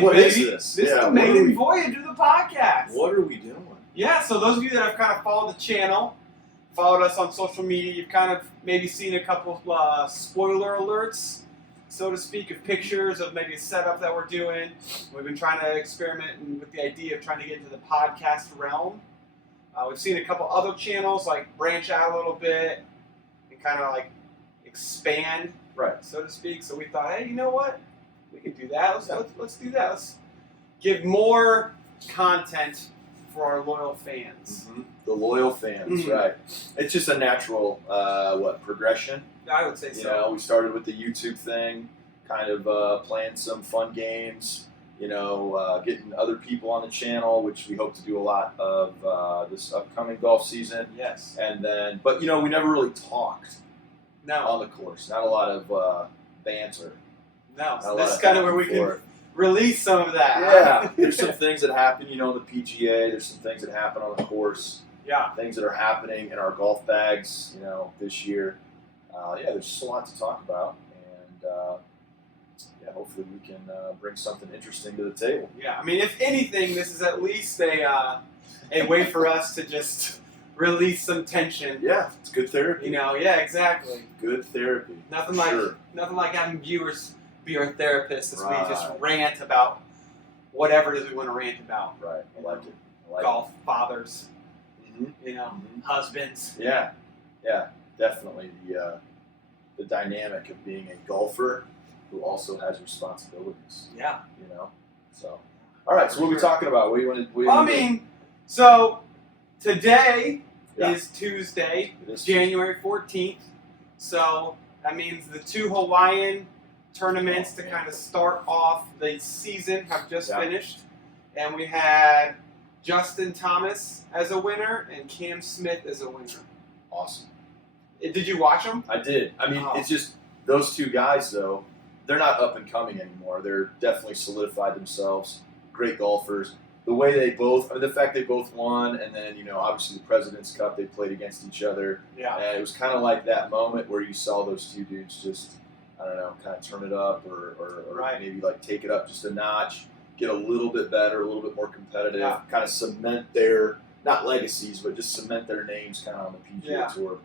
voyage, What baby. is this? This is Yeah, the what are maiden we- voyage of the podcast. What are we doing? Yeah, so those of you that have kind of followed the channel, followed us on social media, you've kind of maybe seen a couple of spoiler alerts, so to speak, of pictures of maybe a setup that we're doing. We've been trying to experiment with the idea of trying to get into the podcast realm. We've seen a couple other channels like branch out a little bit and kind of like expand, Right. so to speak. So we thought, hey, you know what? We can do that. Let's do that. Let's give more content for our loyal fans. Mm-hmm. The loyal fans, Mhm. right? It's just a natural, progression. I would say You so. know, we started with the YouTube thing, kind of playing some fun games. You know, getting other people on the channel, which we hope to do a lot of this upcoming golf season. Yes. And then, but you know, we never really talked No. on the course. Not a lot of banter. No. Not a So lot this is kind of where we back and can forth. release some of that. Yeah, there's some things that happen, you know, in the PGA. There's some things that happen on the course. Yeah. Things that are happening in our golf bags, you know, this year. Yeah, there's just a lot to talk about, and yeah, hopefully we can bring something interesting to the table. Yeah. I mean, if anything, this is at least a way for us to just release some tension. Yeah, it's good therapy. You know. Yeah. Exactly. Good therapy. Nothing Sure. like having viewers be our therapists as we just Right. rant about whatever it is we want to rant about. Right, I like it. I like Golf fathers, it. you know, Mhm. husbands. Yeah, yeah, definitely the dynamic of being a golfer who also has responsibilities. Yeah. You know, so all right. So what are we talking about? What do you want to? I mean, so today Yeah. is Tuesday, It is January 14th. So that means the two Hawaiian tournaments to kind of start off the season have just Yeah. finished. And we had Justin Thomas as a winner and Cam Smith as a winner. awesome. Did you watch them? I did. I mean, Oh. it's just those two guys, though. They're not up and coming anymore. They're definitely solidified themselves. Great golfers. The way they both, I mean, the fact they both won, and then, you know, obviously the President's Cup, they played against each other. Yeah. And it was kind of like that moment where you saw those two dudes just, I don't know, kind of turn it up or Right. maybe like take it up just a notch, get a little bit better, a little bit more competitive, Yeah. kind of cement their, not legacies, but just cement their names kind of on the PGA Yeah. Tour.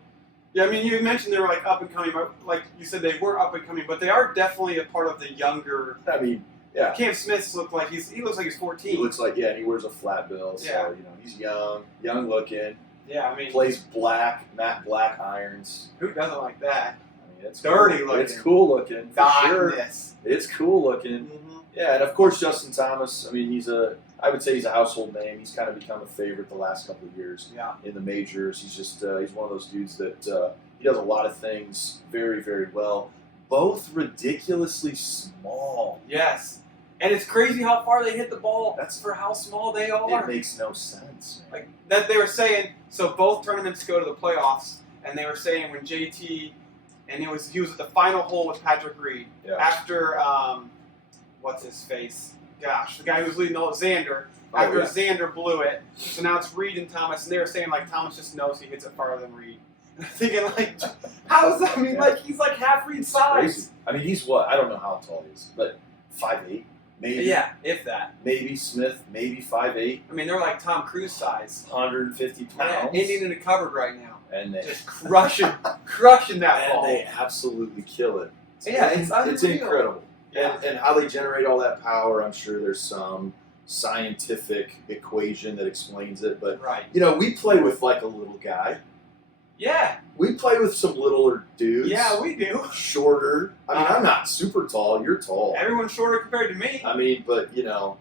Yeah, I mean, you mentioned they were like up and coming, but like you said, they were up and coming, but they are definitely a part of the younger. I mean, yeah. Cam Smith looks like he looks like he's 14. He looks like, yeah, and he wears a flat bill, so, Yeah. you know, he's young looking, Yeah, I mean, plays matte black irons. who doesn't like that? I mean, it's Dirty cool. looking. It's cool looking, for sure. Darkness. It's cool looking. Mm-hmm. Yeah, and of course Justin Thomas, I mean, I would say he's a household name. He's kind of become a favorite the last couple of years Yeah. in the majors. He's just, he's one of those dudes that he does a lot of things very, very well. Both ridiculously small. Yes. And it's crazy how far they hit the ball. That's- for how small they It are. makes no sense, man. Like that they were saying. So both tournaments go to the playoffs, and they were saying when JT, and he was at the final hole with Patrick Reed Yeah. after what's his face? Gosh, the guy who was leading all Xander. Oh, After yeah. Xander blew it, so now it's Reed and Thomas, and they were saying like Thomas just knows he hits it farther than Reed. And I'm thinking like, how is that? I mean, Yeah. like he's like half Reed's Crazy. size. I mean, he's what? I don't know how tall he is, but 5'8", maybe. Yeah, if that. Maybe Smith, maybe 5'8", I mean, they're like Tom Cruise size. 150 Yeah, pounds. Indian in the cupboard right now, And they, just crushing that ball. and they absolutely kill it. Yeah, it's unreal. incredible. Yeah. And how they generate all that power, I'm sure there's some scientific equation that explains it. But, Right. you know, we play with like a little guy. Yeah. We play with some littler dudes. Yeah, we do. Shorter. I mean, I'm not super tall. You're tall. Everyone's shorter compared to me. I mean, but, you know,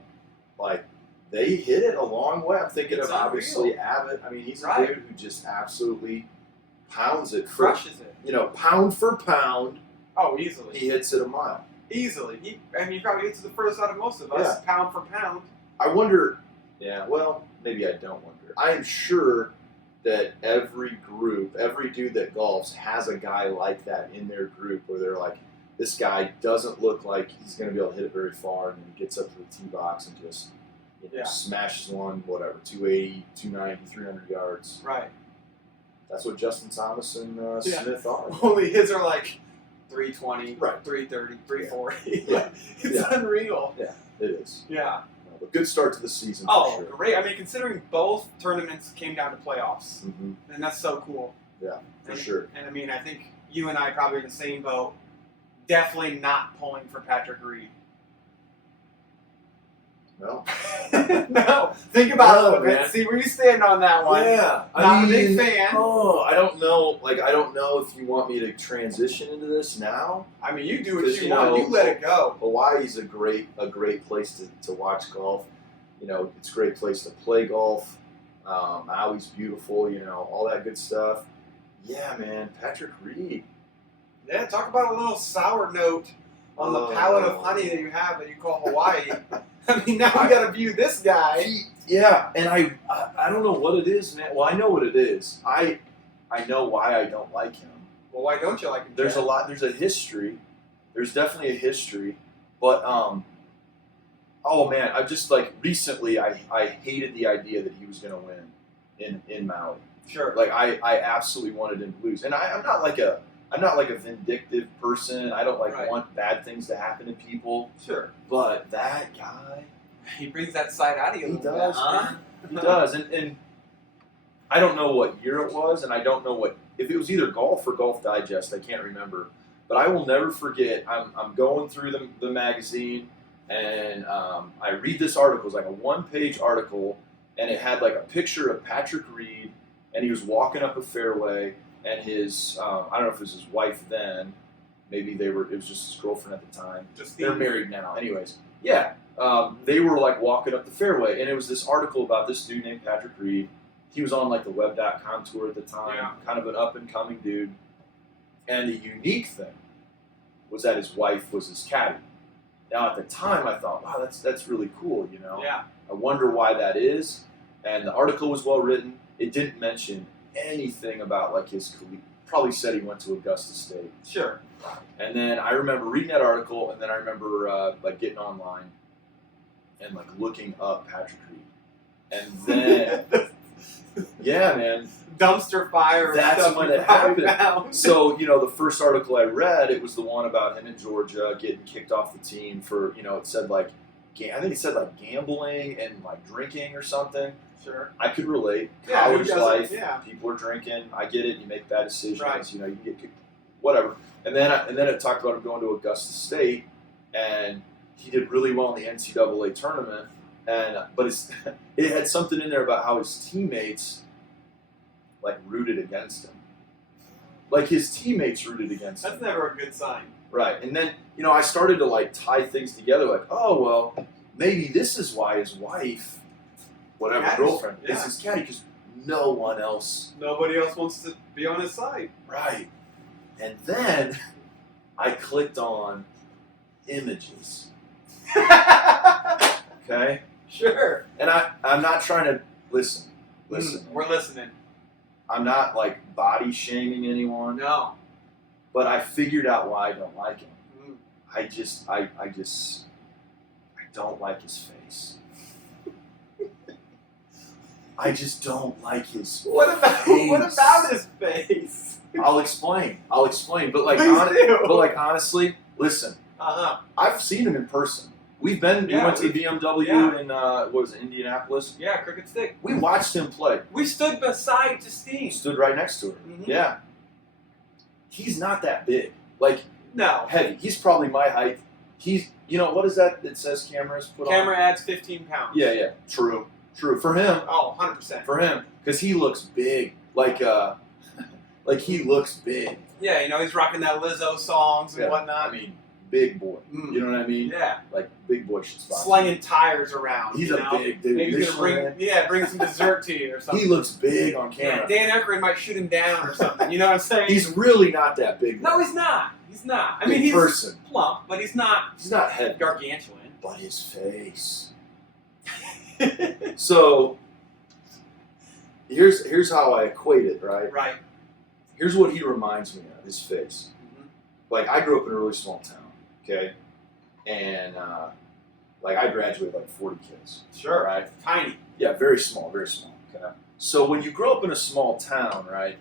like, they hit it a long way. I'm thinking It's of, obviously, unreal. Abbott. I mean, he's Right. a dude who just absolutely pounds it. Crushes it. You know, pound for pound, Oh, easily. he hits it a mile. Easily. He probably gets to the furthest out of most of us, pound for pound. I wonder, yeah, well, maybe I don't wonder. I am sure that every group, every dude that golfs has a guy like that in their group where they're like, this guy doesn't look like he's going to be able to hit it very far, and then he gets up to the tee box and just smashes one, whatever, 280, 290, 300 yards. Right. That's what Justin Thomas and Smith are. Only his are like 320, Right. 330, 340. Yeah. It's Yeah. unreal. Yeah. It is. Yeah. But good start to the season. Oh, for sure. great! I mean, considering both tournaments came down to playoffs, Mm-hmm. and that's so cool. Yeah, for and, sure. And I mean, I think you and I probably in the same boat. Definitely not pulling for Patrick Reed. No. No. Think about it a little bit. Man. See where you stand on that one. Yeah, Not a big fan. Oh, I don't know. Like, I don't know if you want me to transition into this now. I mean, you do what 'Cause, you you want. know, You let it go. Hawaii's a great place to watch golf. You know, it's a great place to play golf. Maui's beautiful. You know, all that good stuff. Yeah, man, Patrick Reed. Yeah, talk about a little sour note on the palate of honey that you have that you call Hawaii. I mean, now we got to view this guy. Yeah, and I don't know what it is, man. Well, I know what it is. I know why I don't like him. Well, why don't you like him? There's a lot. There's a history. There's definitely a history, but oh man, I just like recently I hated the idea that he was going to win in Maui. Sure. Like I absolutely wanted him to lose, and I'm not like a vindictive person. I don't want bad things to happen to people. Sure. But that guy, he brings that side out of you. He a little does, bit, huh? man. He does, and I don't know what year it was, and I don't know if it was either Golf or Golf Digest. I can't remember, but I will never forget. I'm going through the magazine, and I read this article. It's like a 1-page article, and it had like a picture of Patrick Reed, and he was walking up a fairway, and his I don't know if it was his wife then, maybe it was just his girlfriend at the time. They're married now, anyways. Yeah. They were like walking up the fairway, and it was this article about this dude named Patrick Reed. He was on like the Web.com tour at the time, kind of an up and coming dude. And the unique thing was that his wife was his caddy. Now at the time, I thought, wow, that's really cool, you know. Yeah. I wonder why that is. And the article was well written. It didn't mention anything about like his colleague. Probably said he went to Augusta State. Sure. And then I remember reading that article, and then I remember like getting online and like looking up Patrick Reed, and then yeah, man, dumpster fire. That's when it happened. So the first article I read, it was the one about him in Georgia getting kicked off the team for it said like I think it said like gambling and like drinking or something. Sure. I could relate. Yeah, College life. Yeah. People are drinking. I get it. You make bad decisions. Right. You can get kicked. Whatever. And then it talked about him going to Augusta State, and he did really well in the NCAA tournament. But it had something in there about how his teammates like rooted against him. Like his teammates rooted against him. That's never a good sign. Right. And then I started to like tie things together. Like, oh well, maybe this is why his wife, whatever girlfriend, is his caddy, because nobody else wants to be on his side. Right. And then I clicked on images. Okay? Sure. And I'm not trying to listen. We're listening. I'm not like body shaming anyone. No. But I figured out why I don't like him. Mm. I don't like his face. I just don't like his face. What about his face? I'll explain. But like, honestly, listen. I've seen him in person. We went to the BMW in what was it, Indianapolis? Yeah, Crooked Stick. We watched him play. We stood beside Justine. Stood right next to her. Mm-hmm. Yeah. He's not that big. Like no. Heavy. He's probably my height. He's what is that says cameras put on? Camera adds 15 pounds. Yeah. True. For him. Oh, 100%. For him, because he looks big. Like he looks big. Yeah, he's rocking that Lizzo songs and whatnot. I mean, big boy. You know what I mean? Yeah. Like big boy should spot. Slinging tires around. He's a big dude. Maybe he's gonna bring some dessert to you or something. He looks big on camera. Yeah, Dan Aykroyd might shoot him down or something. You know what I'm saying? He's really not that big. No, he's not. I mean, he's person. Plump, but he's not. He's not heavy. Gargantuan. But his face. So here's how I equate it, right? Right. Here's what he reminds me of, his face. Mm-hmm. Like, I grew up in a really small town, okay? And, like, I graduated like 40 kids. Sure. Right? Tiny. Yeah, very small, okay? So when you grow up in a small town, right,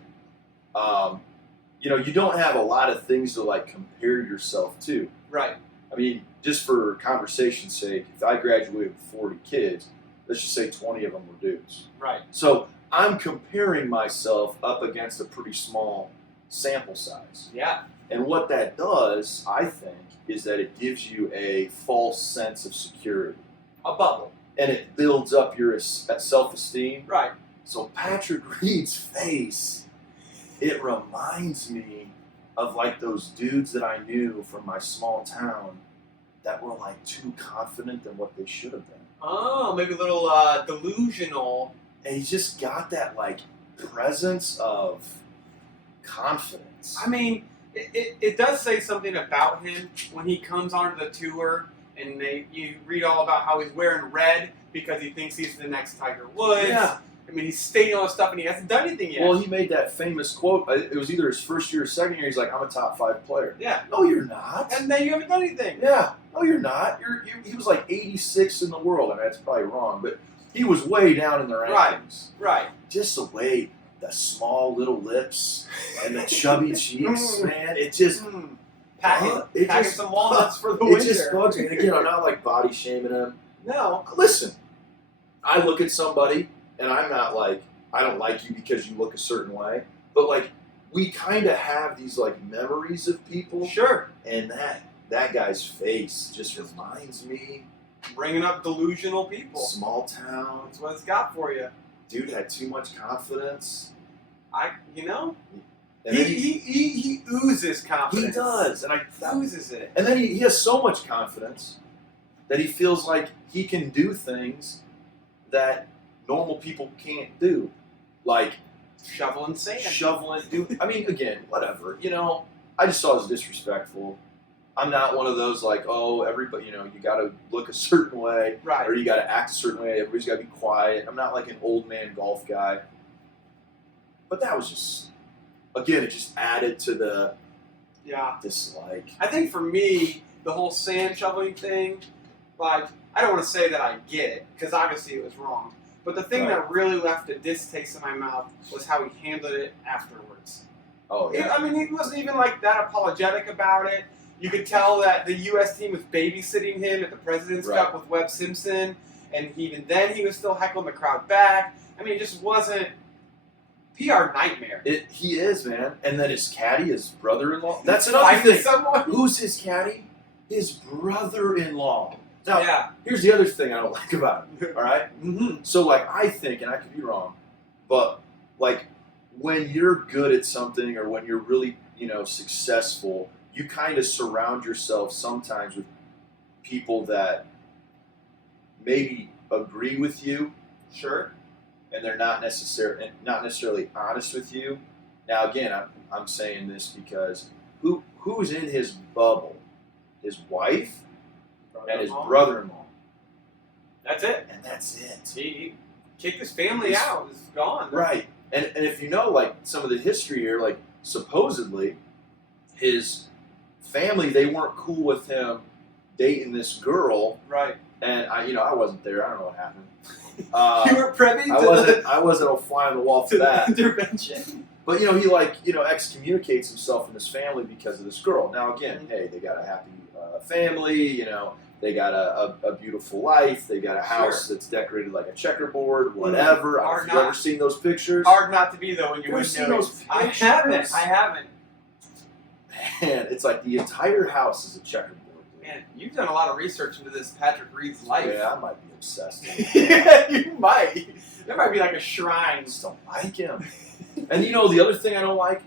you don't have a lot of things to, like, compare yourself to. Right. I mean, just for conversation's sake, if I graduated with 40 kids, let's just say 20 of them were dudes. Right. So I'm comparing myself up against a pretty small sample size. Yeah. And what that does, I think, is that it gives you a false sense of security. A bubble. And it builds up your self-esteem. Right. So Patrick Reed's face, it reminds me of like those dudes that I knew from my small town that were like too confident in what they should have been. Oh, maybe a little delusional. And he's just got that like presence of confidence. I mean, it does say something about him when he comes onto the tour and you read all about how he's wearing red because he thinks he's the next Tiger Woods. Yeah. I mean, he's stating all this stuff and he hasn't done anything yet. Well, he made that famous quote. It was either his first year or second year. He's like, "I'm a top 5 player." Yeah. No, you're not. And then you haven't done anything. Yeah. No, you're not. He was like 86 in the world. I mean, that's probably wrong, but he was way down in the rankings. Right. Just the way the small little lips and the chubby cheeks, man. It just Packing some walnuts for the it winter. just bugs me. And again, I'm not like body shaming him. No. Listen, I look at somebody and I'm not like, I don't like you because you look a certain way, but like we kind of have these like memories of people. Sure. And that guy's face just reminds me. Bringing up delusional people. Small town. That's what it's got for you. Dude had too much confidence. And he oozes confidence. He does, and Oozes it. And then he has so much confidence that he feels like he can do things that normal people can't do, like shoveling sand. I mean, again, whatever. I just saw it as disrespectful. I'm not one of those like, oh, everybody, you got to look a certain way, right? Or you got to act a certain way. Everybody's got to be quiet. I'm not like an old man golf guy. But that was just, again, it just added to the dislike. I think for me, the whole sand shoveling thing, like, I don't want to say that I get it, because obviously it was wrong. But the thing that really left a distaste in my mouth was how he handled it afterwards. Oh, yeah. He wasn't even like that apologetic about it. You could tell that the U.S. team was babysitting him at the President's Cup with Webb Simpson, and even then he was still heckling the crowd back. I mean, it just wasn't PR nightmare. He is, man. And then his caddy, his brother-in-law. That's another thing. Someone? Who's his caddy? His brother-in-law. Now, here's the other thing I don't like about him, all right? Mm-hmm. So, like, I think, and I could be wrong, but, like, when you're good at something or when you're really, successful, you kind of surround yourself sometimes with people that maybe agree with you. Sure. And they're not necessarily honest with you. Now, again, I'm saying this because who's in his bubble? His wife and his brother-in-law. That's it. And that's it. He kicked his family out. It's gone. Right. And if you know, like, some of the history here, like, supposedly his family, they weren't cool with him dating this girl. Right. And I wasn't there. I don't know what happened. You were privy to I wasn't a fly on the wall for that. Intervention. But he excommunicates himself and his family because of this girl. Now again, hey, they got a happy family. They got a beautiful life. They got a house that's decorated like a checkerboard. Whatever. Have you ever seen those pictures? Hard not to be though when you wouldn't seen know. those pictures? I haven't. Man, it's like the entire house is a checkerboard. Man, you've done a lot of research into this Patrick Reed's life. Yeah, I might be obsessed. Yeah, you might. There might be like a shrine. I just don't like him. And the other thing I don't like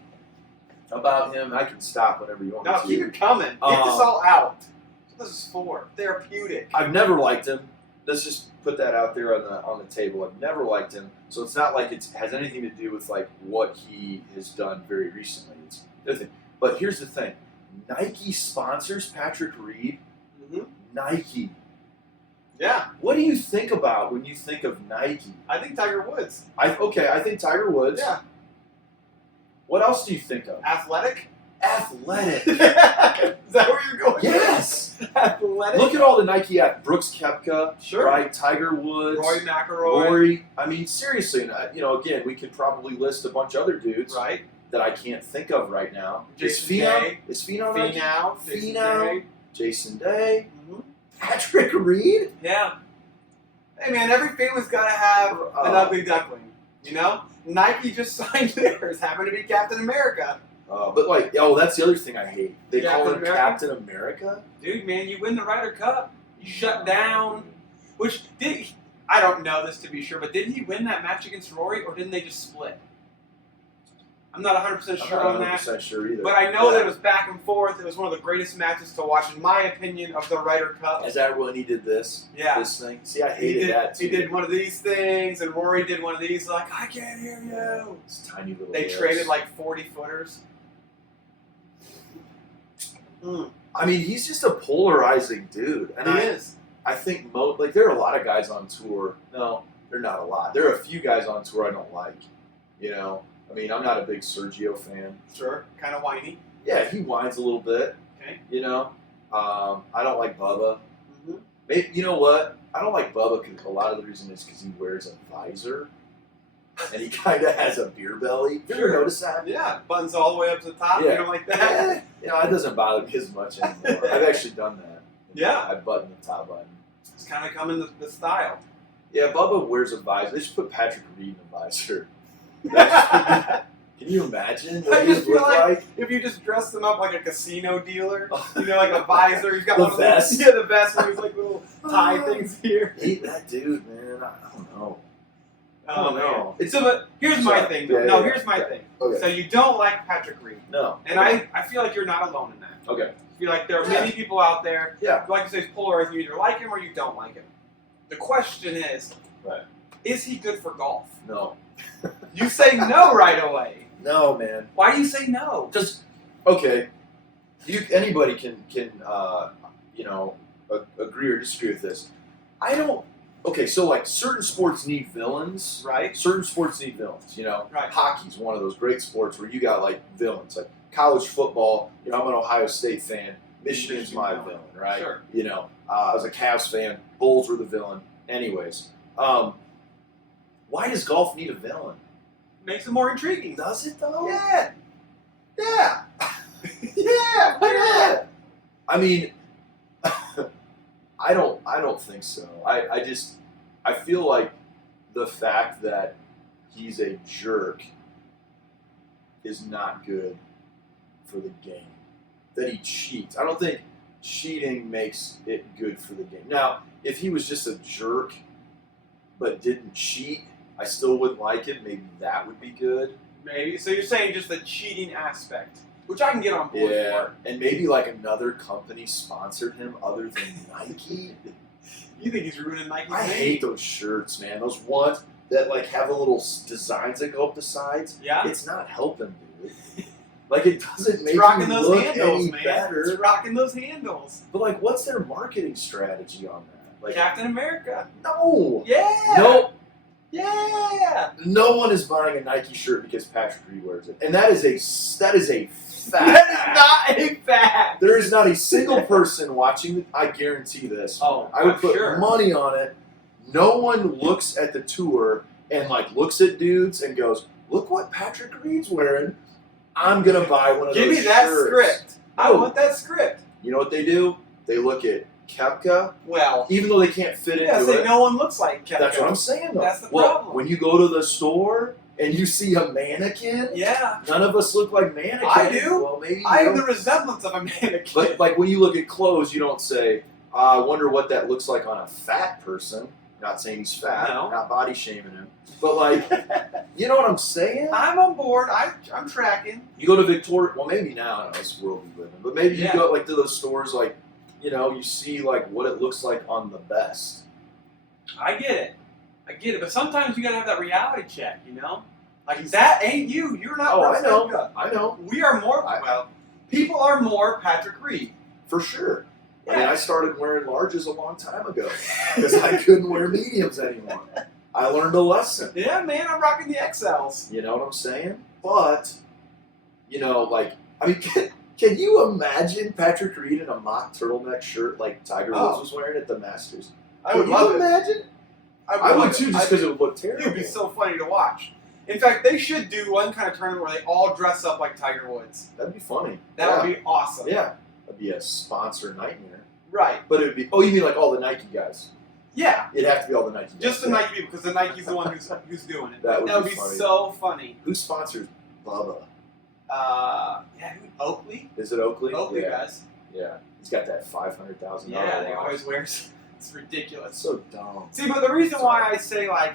about him, I can stop whenever you want me No, to. keep it coming. Get this all out. That's what this is for. Therapeutic. I've never liked him. Let's just put that out there on the table. I've never liked him. So it's not like it has anything to do with like what he has done very recently. It's the other thing. But here's the thing. Nike sponsors Patrick Reed. Mm-hmm. Nike. Yeah. What do you think about when you think of Nike? I think Tiger Woods. I think Tiger Woods. Yeah. What else do you think of? Athletic? Athletic. Is that where you're going? Yes. Athletic. Look at all the Nike athletes. Brooks Koepka. Sure. Right. Tiger Woods. Roy McIlroy. Rory. I mean, seriously. Again, we could probably list a bunch of other dudes. Right. That I can't think of right now. Jason Day. Is Finau? Finau. Jason Day, Mhm. Patrick Reed. Yeah. Hey man, every family's got to have an ugly duckling. You know, Nike just signed theirs. Happened to be Captain America. But like, that's the other thing I hate. They call Captain him America? Captain America. Dude, man, you win the Ryder Cup. You shut down. Which I don't know this to be sure, but didn't he win that match against Rory, or didn't they just split? I'm not 100% sure I'm on not that. 100% sure either. But I know that it was back and forth. It was one of the greatest matches to watch, in my opinion, of the Ryder Cup. Is that when he did this? Yeah. This thing? See, I hated that too. He did one of these things, and Rory did one of these, like, I can't hear you. It's tiny little They lips. traded like 40 footers. I mean, he's just a polarizing dude. And He is. I think there are a lot of guys on tour. No, they're not a lot. There are a few guys on tour I don't like. You know? I mean, I'm not a big Sergio fan. Sure. Kind of whiny. Yeah, he whines a little bit. Okay. You know? I don't like Bubba. Mm-hmm. Maybe, you know what? I don't like Bubba because a lot of the reason is because he wears a visor. And he kind of has a beer belly. You ever notice that? Yeah. Buttons all the way up to the top. Yeah. You don't like that? You know, it doesn't bother me as much anymore. I've actually done that. Yeah. I button the top button. It's kind of coming to the style. Yeah, Bubba wears a visor. They should put Patrick Reed in a visor. Can you imagine what I he just would look feel like like? if you just dress him up like a casino dealer, you know, like a visor. He's got The one of vest. those, yeah, the vest with these like little tie things here. That dude, man, I don't know. Oh no. man. So, but here's my Sorry. thing. Though. Yeah, No, yeah, here's my yeah. thing. Okay. So you don't like Patrick Reed, No. and I feel like you're not alone in that. Okay. I feel like there are many people out there. Yeah. Who like to say it's polarizing. You either like him or you don't like him. The question is, Right. is he good for golf? No. You say no right away. No, man. Why do you say no? Just okay. Anybody can agree or disagree with this. I don't. Okay, so like certain sports need villains, Right. Certain sports need villains. You know, Right. Hockey's one of those great sports where you got like villains. Like college football, you know, I'm an Ohio State fan. Michigan's my villain, right? Sure. You know, I was a Cavs fan. Bulls were the villain. Anyways, why does golf need a villain? Makes it more intriguing. Does it though? Yeah. Yeah. Yeah. Why not? I mean, I don't think so. I feel like the fact that he's a jerk is not good for the game. That he cheats. I don't think cheating makes it good for the game. Now, if he was just a jerk but didn't cheat, I still wouldn't like it. Maybe that would be good. Maybe. So you're saying just the cheating aspect, which I can get on board Yeah, for. and maybe like another company sponsored him other than Nike. You think he's ruining Nike's I name? hate those shirts, man. Those ones that like have the little designs that go up the sides. Yeah. It's not helping, dude. Like it doesn't make It's rocking you those look handles, any man. better. It's rocking those handles. But like, what's their marketing strategy on that? Like, Captain America. no, Yeah. no, Yeah. no one is buying a Nike shirt because Patrick Reed wears it, and that is a fact. That is not a fact. There is not a single person watching. I guarantee this. Oh, I would I'm put sure. money on it. No one looks at the tour and like looks at dudes and goes, "Look what Patrick Reed's wearing. I'm gonna buy one of Give those me that shirts." script. I No. want that script. You know what they do? They look at Koepka, Well, even though they can't fit yeah, into say it. no one looks like Kevin. That's what I'm saying, though. That's the well, problem. when you go to the store and you see a mannequin, Yeah. none of us look like mannequins. I do. Well, maybe you I have don't. the resemblance of a mannequin. But like when you look at clothes, you don't say, "I wonder what that looks like on a fat person." Not saying he's fat, No. not body shaming him, but like, you know what I'm saying? I'm on board. I'm tracking. You go to Victoria. Well, maybe now in this world we live in, but maybe you Yeah. go like to those stores, like, you know, you see like what it looks like on the best. I get it. But sometimes you gotta have that reality check, you know? Like, that ain't you. You're not Oh, I Brooks know. Koepka. I know We are more, well, people are more Patrick Reed. for sure. I mean, Yeah. I started wearing larges a long time ago because I couldn't wear mediums anymore. I learned a lesson. Yeah, man, I'm rocking the XLs. You know what I'm saying? But, you know, like, I mean, can you imagine Patrick Reed in a mock turtleneck shirt like Tiger Woods Oh. was wearing at the Masters? I would Can love you it. imagine? I love would it. too, just because it would look terrible. It would be so funny to watch. In fact, they should do one kind of tournament where they all dress up like Tiger Woods. That'd be funny. That would be awesome. Yeah. That'd be a sponsor nightmare. Right. But it would be. Oh, you mean like all the Nike guys? Yeah. It'd have to be all the Nike guys. Just the Nike people, because the Nike's the one who's doing it. That would be be funny. so funny. Who sponsors Bubba? Oakley. Is it Oakley? Oakley yeah. does. Yeah. He's got that $500,000. Yeah, he watch. always wears. It's ridiculous. That's so dumb. See, but the reason why I say like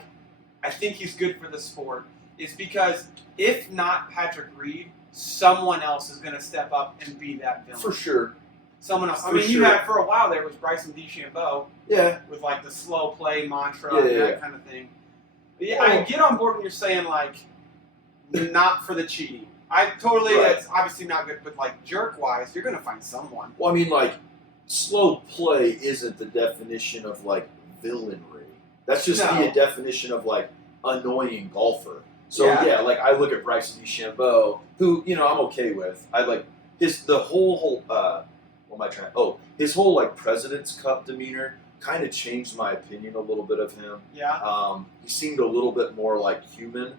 I think he's good for the sport is because if not Patrick Reed, someone else is going to step up and be that villain. For sure. Someone else. I For mean, you sure. had for a while there was Bryson DeChambeau Yeah. with like the slow play mantra Yeah, and yeah, that kind of thing. But yeah, I get on board when you're saying like not for the cheating. I totally. Right. That's obviously not good, but like jerk wise, you're going to find someone. Well, I mean, like, slow play isn't the definition of, like, villainry. That's just No. the definition of, like, annoying golfer. So, Yeah. yeah, like, I look at Bryson DeChambeau, who, you know, I'm okay with. I like his whole his whole, like, President's Cup demeanor kind of changed my opinion a little bit of him. Yeah. He seemed a little bit more like human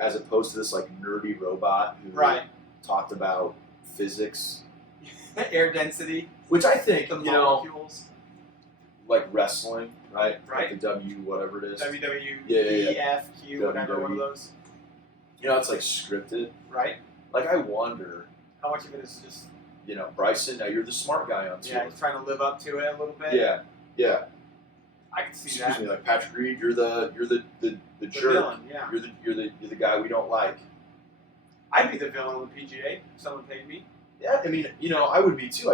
as opposed to this, like, nerdy robot who Right. talked about physics. Air density. Which I think, The you know, molecules. like wrestling, right? Right. Like the W, whatever it is. WWEFQ, Yeah. whatever, one of WWE. those. You know, it's like scripted. Right? Like, I wonder, How much of it is just, you know, Bryson, now you're the smart guy on tour. yeah, he's trying to live up to it a little bit? Yeah. Yeah. I can see Excuse that. me, like Patrick Reed, you're the The jerk. villain, yeah. You're the guy we don't like. I'd be the villain on the PGA if someone paid me. Yeah, I mean, you know, I would be too.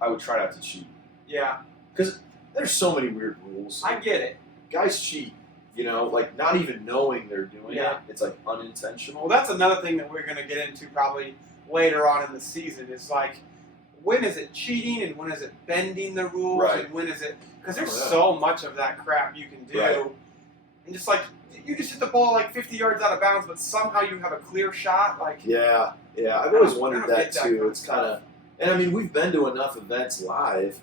I would try not to cheat. Yeah, Because there's so many weird rules. I get it. Guys cheat, you know, like not even knowing they're doing Yeah. it. It's like unintentional. Well, that's another thing that we're going to get into probably later on in the season is like, when is it cheating and when is it bending the rules Right. and when is it... Because there's Oh, yeah. so much of that crap you can do. Right. And just like, you just hit the ball like 50 yards out of bounds, but somehow you have a clear shot. Like, Yeah, I've I always don't- wondered I don't that get that too. kind of It's kind of, and I mean, we've been to enough events live,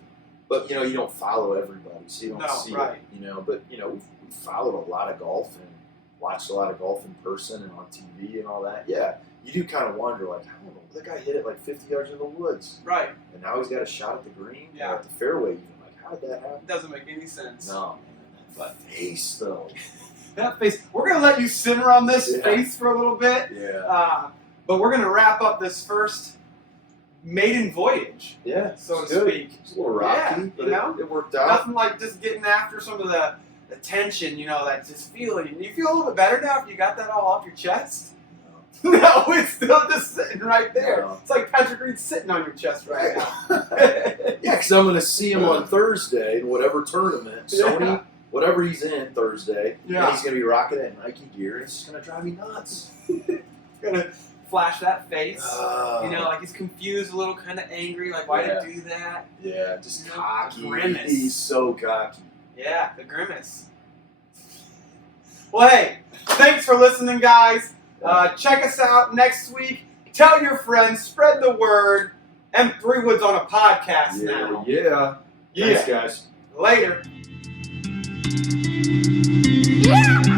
but you know, you don't follow everybody, so you don't No, see right. it. You know, but you know, we've followed a lot of golf and watched a lot of golf in person and on TV and all that. Yeah, you do kind of wonder, like, I don't know, that guy hit it like 50 yards in the woods, right. and now he's got a shot at the green, Yeah. or at the fairway. Even like, how did that happen? It doesn't make any sense. No, man, that face though. That face. We're going to let you simmer on this Yeah. face for a little bit. Yeah, But we're going to wrap up this first maiden voyage, yeah, so it's to good. speak. It's a little rocky, Yeah, but you know? it worked out. Nothing like just getting after some of the tension, you know, that just feeling. You feel a little bit better now if you got that all off your chest? No, it's still just sitting right there. No. It's like Patrick Reed sitting on your chest right now. Yeah, because I'm going to see him on Thursday in whatever tournament, Sony, Yeah. whatever he's in Thursday. Yeah. And he's going to be rocking that Nike gear, and it's just going to drive me nuts. Gonna flash that face. Oh. You know, like he's confused, a little kind of angry, like, why Yeah. did you do that? Yeah, just You know, cocky. grimace. He's so cocky. Yeah, the grimace. Well, hey, thanks for listening, guys. Check us out next week. Tell your friends, spread the word. M3 Wood's on a podcast now. Yeah. Yeah. Thanks, guys. Later. Yeah.